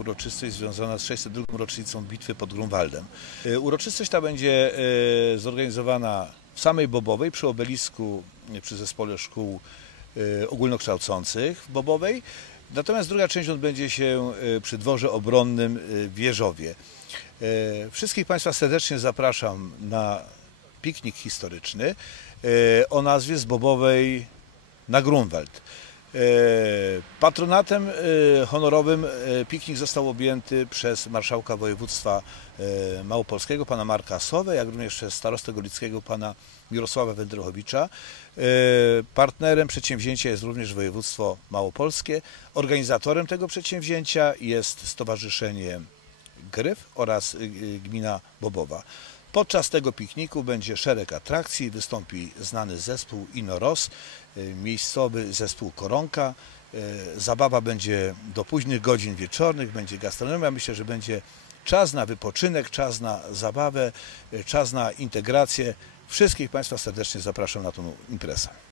Uroczystość związana z 602 rocznicą bitwy pod Grunwaldem. E, Uroczystość ta będzie e, zorganizowana w samej Bobowej przy obelisku e, przy zespole szkół ogólnokształcących w Bobowej. Natomiast druga część odbędzie się przy dworze obronnym w Wieżowie. Wszystkich Państwa serdecznie zapraszam na piknik historyczny o nazwie z Bobowej na Grunwald. E, Patronatem e, honorowym e, piknik został objęty przez marszałka województwa małopolskiego, pana Marka Sowę, jak również przez starostę golickiego, pana Mirosława Wędrychowicza. E, Partnerem przedsięwzięcia jest również województwo małopolskie. Organizatorem tego przedsięwzięcia jest Stowarzyszenie Gryf oraz gmina Bobowa. Podczas tego pikniku będzie szereg atrakcji, wystąpi znany zespół Inoros, y, miejscowy zespół Koronka. Y, Zabawa będzie do późnych godzin wieczornych, będzie gastronomia. Myślę, że będzie czas na wypoczynek, czas na zabawę, y, czas na integrację. Wszystkich Państwa serdecznie zapraszam na tą imprezę.